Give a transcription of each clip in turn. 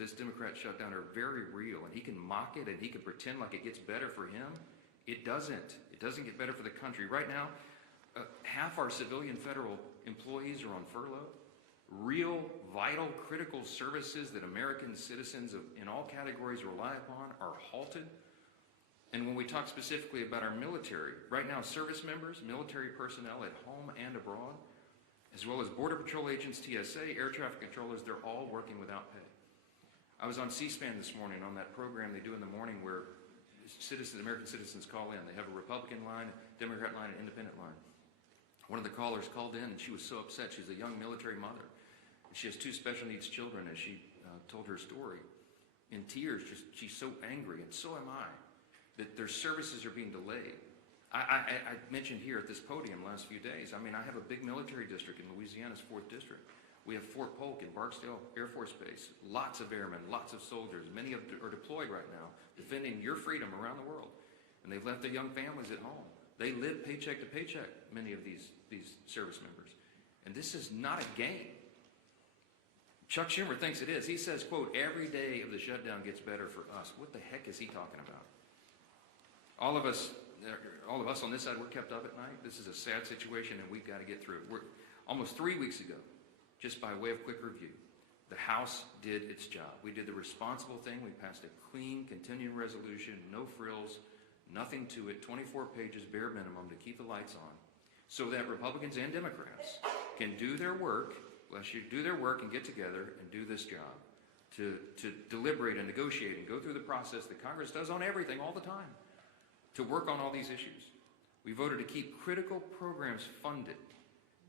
this Democrat shutdown are very real, and he can mock it and he can pretend like it gets better for him. It doesn't. It doesn't get better for the country. Right now, half our civilian federal employees are on furlough. Real, vital, critical services that American citizens in all categories rely upon are halted. And when we talk specifically about our military, right now service members, military personnel at home and abroad, as well as Border Patrol agents, TSA, air traffic controllers, they're all working without pay. I was on C-SPAN this morning on that program they do in the morning where American citizens call in. They have a Republican line, Democrat line, and independent line. One of the callers called in and she was so upset. She's a young military mother. She has 2 special needs children, as she told her story. In tears, she's so angry, and so am I, that their services are being delayed. I mentioned here at this podium last few days, I mean, I have a big military district in Louisiana's 4th District. We have Fort Polk in Barksdale Air Force Base, lots of airmen, lots of soldiers. Many of them are deployed right now, defending your freedom around the world. And they've left their young families at home. They live paycheck to paycheck, many of these service members. And this is not a game. Chuck Schumer thinks it is. He says, quote, every day of the shutdown gets better for us. What the heck is he talking about? All of us on this side, we're kept up at night. This is a sad situation, and we've got to get through it. We're almost 3 weeks ago, just by way of quick review, the House did its job. We did the responsible thing. We passed a clean, continuing resolution, no frills, nothing to it, 24 pages, bare minimum, to keep the lights on, so that Republicans and Democrats can do their work, and get together and do this job, to deliberate and negotiate and go through the process that Congress does on everything all the time, to work on all these issues. We voted to keep critical programs funded,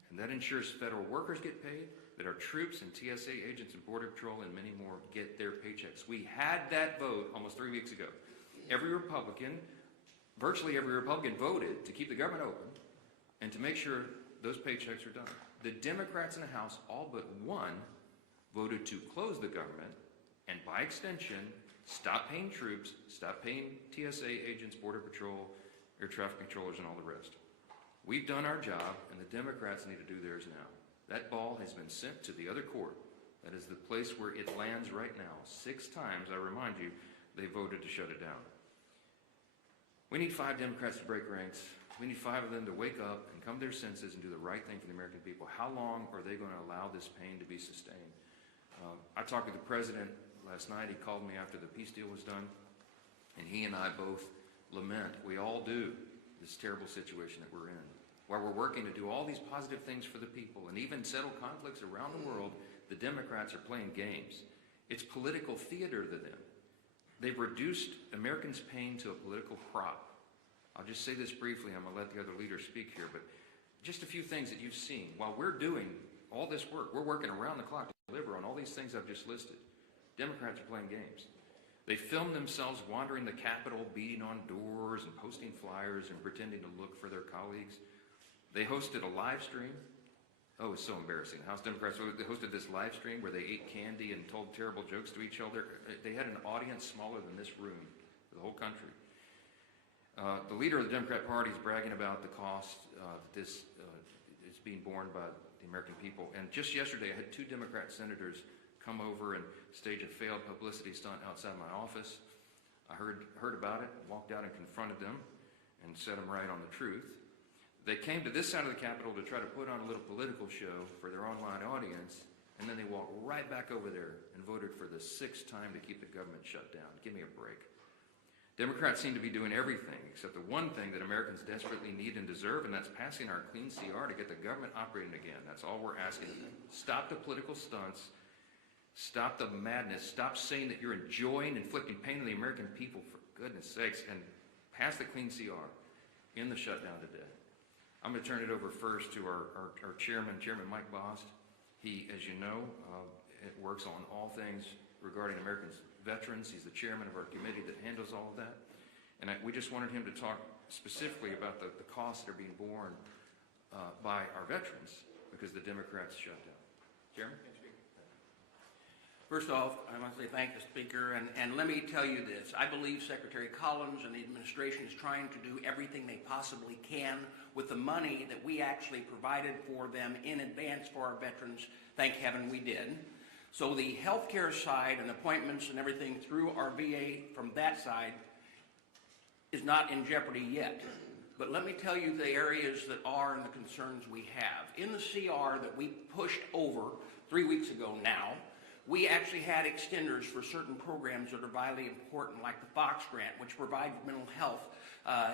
and that ensures federal workers get paid, that our troops and TSA agents and Border Patrol and many more get their paychecks. We had that vote almost 3 weeks ago. Virtually every Republican voted to keep the government open and to make sure those paychecks are done. The Democrats in the House, all but one, voted to close the government and, by extension, stop paying troops, stop paying TSA agents, Border Patrol, air traffic controllers, and all the rest. We've done our job, and the Democrats need to do theirs now. That ball has been sent to the other court. That is the place where it lands right now. 6 times, I remind you, they voted to shut it down. We need 5 Democrats to break ranks. We need 5 of them to wake up and come to their senses and do the right thing for the American people. How long are they going to allow this pain to be sustained? I talked with the president last night. He called me after the peace deal was done, and he and I both lament, we all do, this terrible situation that we're in. While we're working to do all these positive things for the people and even settle conflicts around the world, the Democrats are playing games. It's political theater to them. They've reduced Americans' pain to a political prop. I'll just say this briefly. I'm going to let the other leaders speak here, but just a few things that you've seen. While we're doing all this work, we're working around the clock to deliver on all these things I've just listed. Democrats are playing games. They film themselves wandering the Capitol, beating on doors and posting flyers and pretending to look for their colleagues. They hosted a live stream. Oh, it's so embarrassing. House Democrats, they hosted this live stream where they ate candy and told terrible jokes to each other. They had an audience smaller than this room for the whole country. The leader of the Democrat Party is bragging about the cost this is being borne by the American people. And just yesterday, I had 2 Democrat senators come over and stage a failed publicity stunt outside my office. I heard about it, walked out and confronted them and set them right on the truth. They came to this side of the Capitol to try to put on a little political show for their online audience, and then they walked right back over there and voted for the 6th time to keep the government shut down. Give me a break. Democrats seem to be doing everything except the one thing that Americans desperately need and deserve, and that's passing our clean CR to get the government operating again. That's all we're asking of them. Stop the political stunts. Stop the madness. Stop saying that you're enjoying inflicting pain on the American people, for goodness sakes, and pass the clean CR in the shutdown today. I'm going to turn it over first to our chairman, Chairman Mike Bost. He, as you know, works on all things regarding American veterans. He's the chairman of our committee that handles all of that. And we just wanted him to talk specifically about the costs that are being borne by our veterans because the Democrats shut down. Chairman? First off, I want to say thank the Speaker, and let me tell you this. I believe Secretary Collins and the administration is trying to do everything they possibly can with the money that we actually provided for them in advance for our veterans. Thank heaven we did. So the healthcare side and appointments and everything through our VA from that side is not in jeopardy yet. But let me tell you the areas that are and the concerns we have. In the CR that we pushed over 3 weeks ago now, we actually had extenders for certain programs that are vitally important, like the Fox Grant, which provides mental health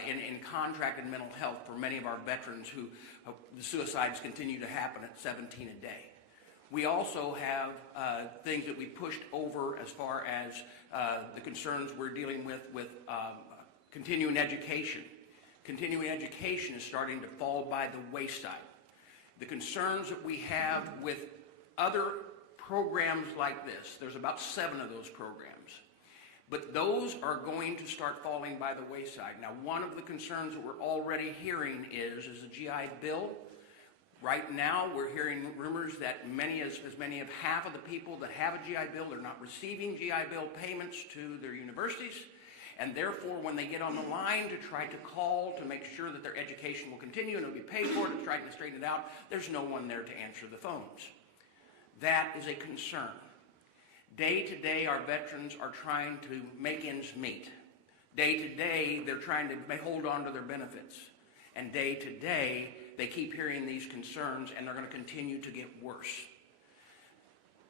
in contracted mental health for many of our veterans who the suicides continue to happen at 17 a day. We also have things that we pushed over as far as the concerns we're dealing with continuing education. Continuing education is starting to fall by the wayside. The concerns that we have with other programs like this, there's about 7 of those programs, but those are going to start falling by the wayside. Now, one of the concerns that we're already hearing is the GI Bill. Right now, we're hearing rumors that as many as half of the people that have a GI Bill are not receiving GI Bill payments to their universities, and therefore, when they get on the line to try to call to make sure that their education will continue and it'll be paid for, to try to straighten it out, there's no one there to answer the phones. That is a concern. Day to day, our veterans are trying to make ends meet. Day to day, they're trying to hold on to their benefits. And day to day, they keep hearing these concerns, and they're going to continue to get worse.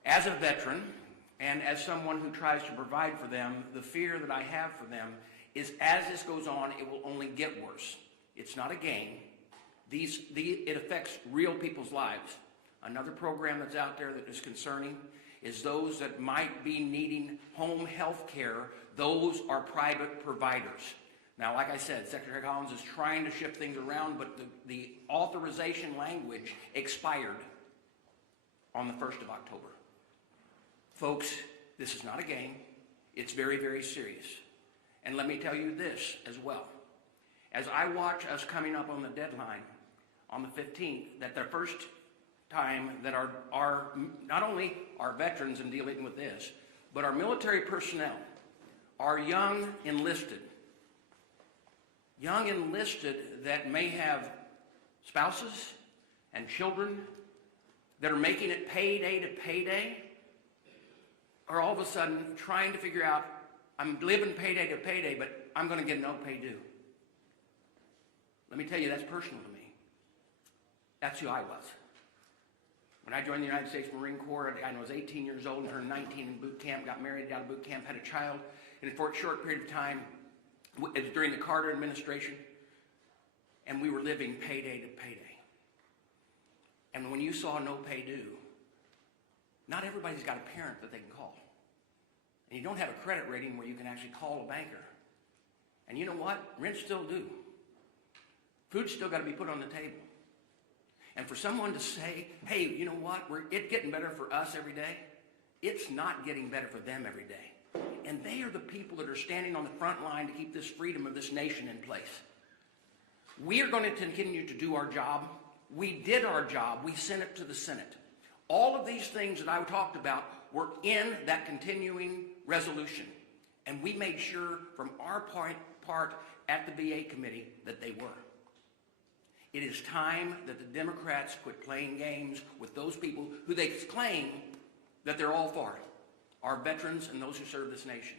As a veteran, and as someone who tries to provide for them, the fear that I have for them is as this goes on, it will only get worse. It's not a game. It affects real people's lives. Another program that's out there that is concerning is those that might be needing home health care. Those are private providers. Now, like I said, Secretary Collins is trying to shift things around, but the authorization language expired on the 1st of October. Folks, this is not a game. It's very, very serious. And let me tell you this as well. As I watch us coming up on the deadline on the 15th, that the first time that our not only our veterans in dealing with this, but our military personnel, our young enlisted that may have spouses and children that are making it payday to payday, are all of a sudden trying to figure out, I'm living payday to payday, but I'm going to get no pay due. Let me tell you, that's personal to me. That's who I was. When I joined the United States Marine Corps, I was 18 years old and turned 19 in boot camp, got married out of boot camp, had a child. And for a short period of time, it was during the Carter administration, and we were living payday to payday. And when you saw no pay due, not everybody's got a parent that they can call. And you don't have a credit rating where you can actually call a banker. And you know what? Rent's still due. Food's still got to be put on the table. And for someone to say, hey, you know what? It's getting better for us every day. It's not getting better for them every day. And they are the people that are standing on the front line to keep this freedom of this nation in place. We are going to continue to do our job. We did our job. We sent it to the Senate. All of these things that I talked about were in that continuing resolution. And we made sure from our part at the VA committee that they were. It is time that the Democrats quit playing games with those people who they claim that they're all for it, our veterans and those who serve this nation.